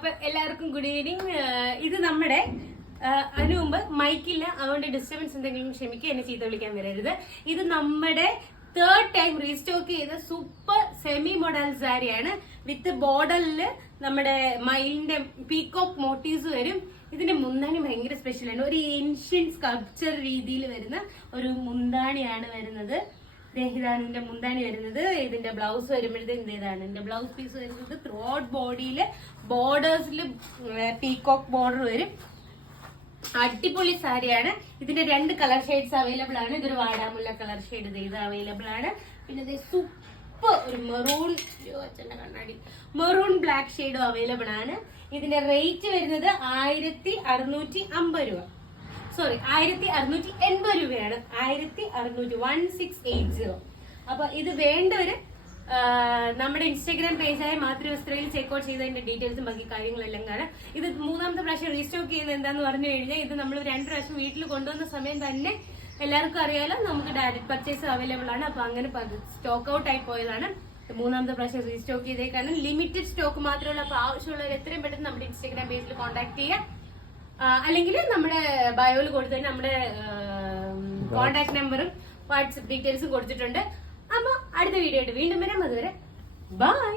അപ്പൊ എല്ലാവർക്കും good evening. ഇത് നമ്മുടെ അതിനു മുമ്പ് മൈക്കില്ല, അതുകൊണ്ട് ഡിസ്റ്റർബൻസ് എന്തെങ്കിലും ക്ഷമിക്കുക, എന്നെ ചീത്ത വിളിക്കാൻ വരരുത്. ഇത് നമ്മുടെ തേർഡ് ടൈം റീസ്റ്റോക്ക് ചെയ്ത സൂപ്പർ സെമി മോഡൽ സാരിയാണ്. വിത്ത് ബോർഡറിൽ നമ്മുടെ മയിലിന്റെ പീകോക്ക് മോട്ടീവ്സ് വരും. ഇതിന്റെ മുന്താണി ഭയങ്കര സ്പെഷ്യലാണ്. ഒരു ഏൻഷ്യൻ സ്കൾപ്ചർ രീതിയിൽ വരുന്ന ഒരു മുന്താണിയാണ് വരുന്നത്. ഇതാണ് ഇതിന്റെ മുന്താണി വരുന്നത്. ഇതിന്റെ ബ്ലൗസ് വരുമ്പോഴത്തേക്ക് ഇതാണ് ഇതിന്റെ ബ്ലൗസ് പീസ് വരുന്നത്. ത്രൂ ഔട്ട് ബോഡിയില് ബോർഡേഴ്സിൽ പീകോക്ക് ബോർഡർ വരും. അടിപൊളി സാരിയാണ്. ഇതിന്റെ 2 കളർ ഷെയ്ഡ്സ് അവൈലബിൾ ആണ്. ഇതൊരു വാടാമുല്ല കളർ ഷെയ്ഡ് ഇത് അവൈലബിൾ ആണ്. പിന്നെ ഇത് സൂപ്പർ ഒരു മെറൂൺ ബ്ലാക്ക് ഷെയ്ഡും അവൈലബിൾ ആണ്. ഇതിന്റെ റേറ്റ് വരുന്നത് 1650 രൂപ. സോറി 1680 രൂപയാണ്. 1680. അപ്പൊ ഇത് വേണ്ടവര് നമ്മുടെ ഇൻസ്റ്റാഗ്രാം പേജായ മാതൃവസ്ത്രയിൽ ചെക്ക്ഔട്ട് ചെയ്തതിന്റെ ഡീറ്റെയിൽസും ബാക്കി കാര്യങ്ങളെല്ലാം കാണാം. ഇത് 3ാമത്തെ പ്രാവശ്യം റീസ്റ്റോക്ക് ചെയ്യുന്നത് എന്താന്ന് പറഞ്ഞു കഴിഞ്ഞാൽ, ഇത് നമ്മൾ 2 പ്രാവശ്യം വീട്ടിൽ കൊണ്ടുവന്ന സമയം തന്നെ എല്ലാവർക്കും അറിയാലോ, നമുക്ക് ഡയറക്റ്റ് പർച്ചേസ് അവൈലബിൾ ആണ്. അപ്പൊ അങ്ങനെ സ്റ്റോക്ക് ഔട്ട് ആയി പോയതാണ്. 3ാമത്തെ പ്രാവശ്യം റീസ്റ്റോക്ക് ചെയ്തേക്കാണ്. ലിമിറ്റഡ് സ്റ്റോക്ക് മാത്രമേ ഉള്ളൂ. അപ്പൊ ആവശ്യമുള്ളവർ എത്രയും പെട്ടെന്ന് നമ്മുടെ ഇൻസ്റ്റാഗ്രാം പേജിൽ കോൺടാക്ട് ചെയ്യാം. അല്ലെങ്കിൽ നമ്മുടെ ബയോയിൽ കൊടുത്തതിന് നമ്മുടെ കോൺടാക്ട് നമ്പറും വാട്സ്ആപ്പ് ഡീറ്റെയിൽസും കൊടുത്തിട്ടുണ്ട്. അപ്പൊ അടുത്ത വീഡിയോ ആയിട്ട് വീണ്ടും വരാം. അതുവരെ ബൈ.